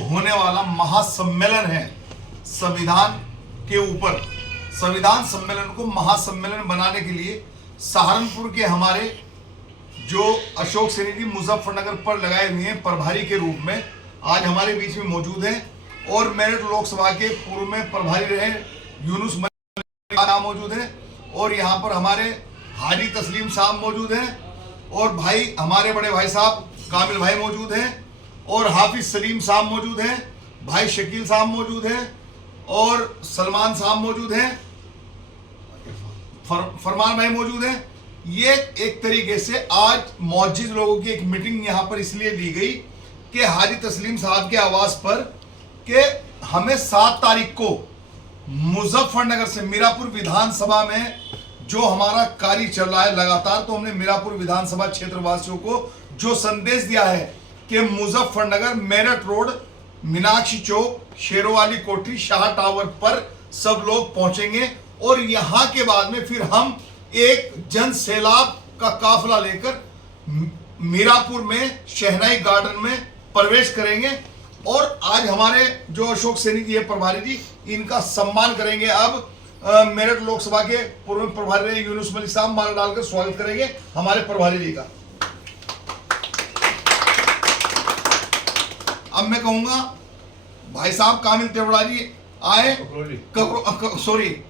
होने वाला महासम्मेलन है संविधान के ऊपर, संविधान सम्मेलन को महासम्मेलन बनाने के लिए सहारनपुर के हमारे जो अशोक सैनी जी मुजफ्फरनगर पर लगाए हुए हैं प्रभारी के रूप में आज हमारे बीच में मौजूद हैं, और मेरठ लोकसभा के पूर्व में प्रभारी रहे यूनुस मौजूद हैं, और यहाँ पर हमारे हाजी तस्लीम साहब मौजूद हैं, और भाई हमारे बड़े भाई साहब कामिल भाई मौजूद हैं, और हाफिज सलीम साहब मौजूद हैं, भाई शकील साहब मौजूद हैं, और सलमान साहब मौजूद हैं, फरमान भाई मौजूद हैं। ये एक तरीके से आज मौजूद लोगों की एक मीटिंग यहाँ पर इसलिए ली गई कि हाजी तस्लीम साहब के आवास पर कि हमें 7 तारीख को मुजफ्फरनगर से मीरापुर विधानसभा में जो हमारा कार्य चल रहा है लगातार, तो हमने मीरापुर विधानसभा क्षेत्र वासियों को जो संदेश दिया है कि मुजफ्फरनगर मेरठ रोड, मीनाक्षी चौक, शेरोवाली कोठी, शाह टावर पर सब लोग पहुंचेंगे, और यहां के बाद में फिर हम एक जन सैलाब का काफिला लेकर मीरापुर में शहनाई गार्डन में प्रवेश करेंगे, और आज हमारे जो अशोक सैनी जी है प्रभारी जी, इनका सम्मान करेंगे। अब मेरठ लोकसभा के पूर्व प्रभारी यूनुस मलिक साहब माला डालकर स्वागत करेंगे हमारे प्रभारी जी का। अब मैं कहूंगा भाई साहब कामिल तेवड़ा जी आए,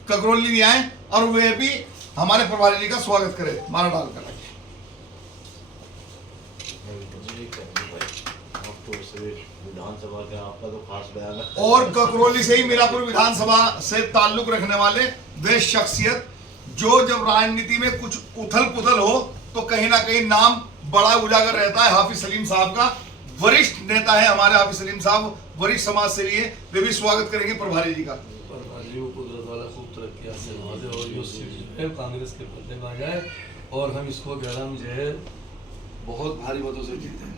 ककरोली भी आए, और वे भी हमारे प्रभारी जी का स्वागत करें माला डालकर। विधानसभा के आपका तो खास बयान है, और ककरोली से ही मीरापुर विधानसभा से ताल्लुक रखने वाले वे शख्सियत जो जब राजनीति में कुछ उथल पुथल हो तो कहीं ना कहीं नाम बड़ा उजागर रहता है। हाफिज सलीम साहब का वरिष्ठ नेता है हमारे हाफिज सलीम साहब, वरिष्ठ समाज सेवी है, वे भी स्वागत करेंगे प्रभारी जी का। प्रभारी को कुदरत वाला खूब तरक्की हासिल नवाजे और ये सीट है कांग्रेस के पत्ते में आ जाए और हम इसको गैराम जो है बहुत भारी मतों से जीते हैं।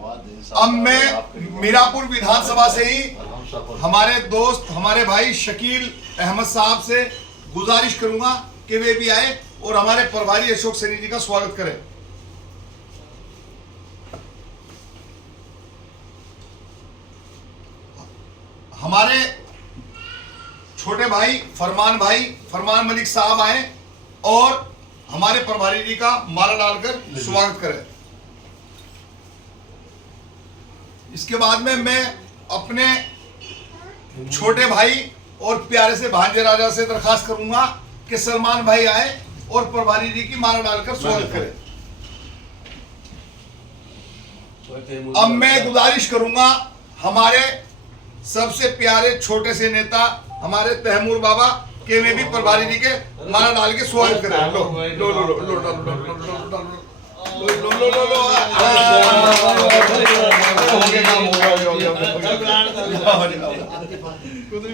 अब मैं मीरापुर विधानसभा से ही हमारे दोस्त हमारे भाई शकील अहमद साहब से गुजारिश करूंगा कि वे भी आए और हमारे प्रभारी अशोक सैनी जी का स्वागत करें। हमारे छोटे भाई फरमान मलिक साहब आए और हमारे प्रभारी जी का माला डालकर स्वागत करें। इसके बाद में मैं अपने छोटे भाई और प्यारे से भांजे राजा से दरखास्त करूंगा कि सलमान भाई आए और प्रभारी जी की माला डालकर स्वागत करें। अब मैं गुजारिश करूंगा हमारे सबसे प्यारे छोटे से नेता हमारे तैमूर बाबा के वे भी प्रभारी जी के माला डाल के स्वागत करें। लो लो लो लो लो लो लो लो लो लो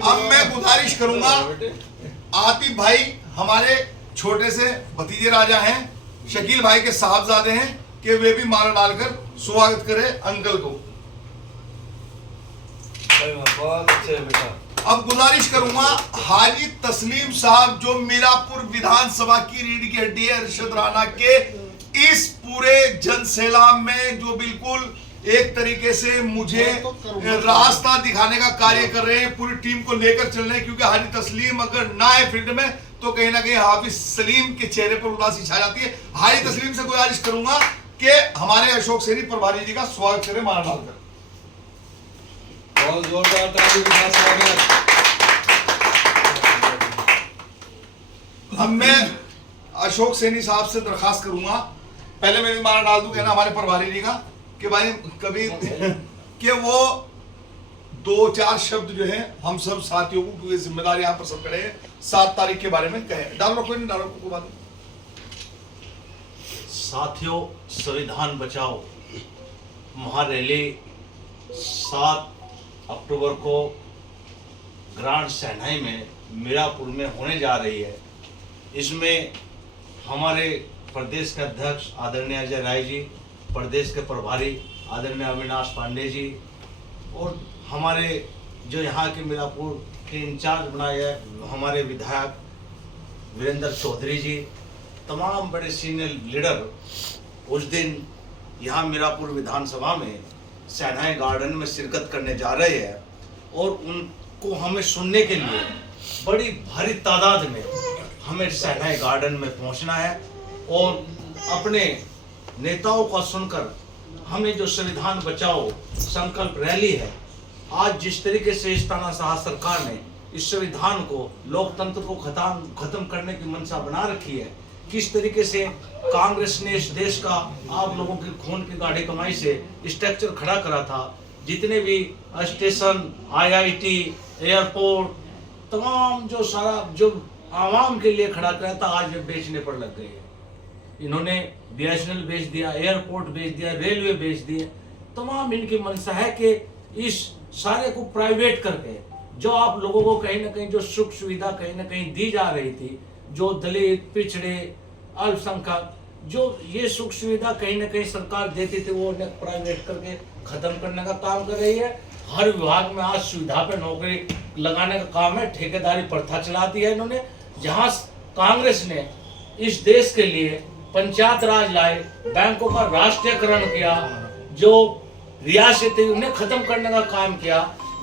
अब मैं गुजारिश करूंगा आतिफ भाई हमारे छोटे से भतीजे राजा हैं, शकील भाई के साहबजादे हैं, कि वे भी माला डालकर स्वागत करें अंकल को। बहुत अच्छे बेटा। अब गुजारिश करूंगा हाजी तस्लीम साहब जो मीरापुर विधानसभा की रीढ़ की हड्डी है अरशद राणा के, इस पूरे जनसैलाब में जो बिल्कुल एक तरीके से मुझे रास्ता दिखाने का कार्य कर रहे हैं, पूरी टीम को लेकर चल रहे हैं, क्योंकि हाजी तस्लीम अगर ना है फील्ड में तो कहीं ना कहीं हाफिज सलीम के चेहरे पर उदासी छा जाती है। हाजी तस्लीम से गुजारिश करूंगा कि हमारे अशोक सैनी प्रभारी जी का स्वागत करें माला डालकर। बहुत जोरदार ताली के साथ स्वागत। अब मैं अशोक सैनी साहब से दरखास्त करूंगा, पहले मैं भी माला डाल दूं ना हमारे प्रभारी जी का, कि भाई कभी कि वो 2-4 शब्द जो है हम सब साथियों को, क्योंकि जिम्मेदार यहाँ पर सब खड़े हैं, 7 तारीख के बारे में कहें। डालो कोई नहीं, डालो कोई बात नहीं। साथियों, संविधान बचाओ महारैली 7 अक्टूबर को ग्रांड शहनाई में मीरापुर में होने जा रही है। इसमें हमारे प्रदेश के अध्यक्ष आदरणीय अजय राय जी, प्रदेश के प्रभारी आदरणीय अविनाश पांडे जी, और हमारे जो यहाँ के मीरापुर के इंचार्ज बनाए गए हमारे विधायक वीरेंद्र चौधरी जी, तमाम बड़े सीनियर लीडर उस दिन यहाँ मीरापुर विधानसभा में शहनाई गार्डन में शिरकत करने जा रहे हैं और उनको हमें सुनने के लिए बड़ी भारी तादाद में हमें शहनाई गार्डन में पहुंचना है और अपने नेताओं का सुनकर हमें जो संविधान बचाओ संकल्प रैली है, आज जिस तरीके से इस तानाशाह सरकार ने इस संविधान को, लोकतंत्र को खत्म करने की मंशा बना रखी है, किस तरीके से कांग्रेस ने इस देश का आप लोगों की खून की गाढ़ी कमाई से स्ट्रक्चर खड़ा करा था, जितने भी स्टेशन, IIT, एयरपोर्ट, तमाम जो सारा जो आवाम के लिए खड़ा करा था, आज वे बेचने पर लग गए हैं। इन्होंने BSNL बेच दिया, एयरपोर्ट बेच दिया, रेलवे बेच दिए। तमाम इनकी मंशा है कि इस सारे को प्राइवेट करके जो आप लोगों को कहीं ना कहीं जो सुख सुविधा कहीं ना कहीं दी जा रही थी, जो दलित, पिछड़े, अल्पसंख्यक, जो ये सुख सुविधा कहीं ना कहीं सरकार देती थी, वो उन्हें प्राइवेट करके खत्म करने का काम कर रही है। हर विभाग में आज सुविधा पे नौकरी लगाने का काम है, ठेकेदारी प्रथा चला दी है इन्होंने। जहां कांग्रेस ने इस देश के लिए पंचायत राज लाए, बैंकों का राष्ट्रीयकरण किया, जो रियासतें उन्हें खत्म करने का काम किया,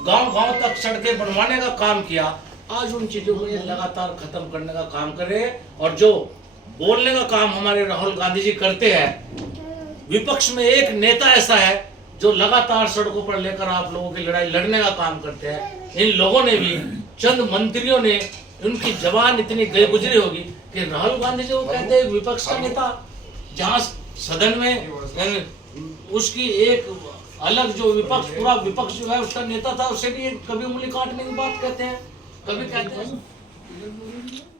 गांव-गांव तक सड़कें बनवाने का काम किया, आज उन चीजों को ये लगातार खत्म करने का काम कर रहे हैं। और जो बोलने का काम हमारे राहुल गांधी जी करते हैं, विपक्ष में एक नेता ऐसा है जो लगातार सड़कों पर लेकर आप लोगों की लड़ाई लड़ने का काम करते हैं। इन लोगों ने भी, चंद मंत्रियों ने, उनकी जबान इतनी गई गुजरी होगी कि राहुल गांधी जी को कहते हैं विपक्ष का नेता, जहां सदन में उसकी एक अलग जो विपक्ष, पूरा विपक्ष जो है उसका नेता था, उसे भी कभी उंगली काटने की बात कहते हैं, कभी कहते हैं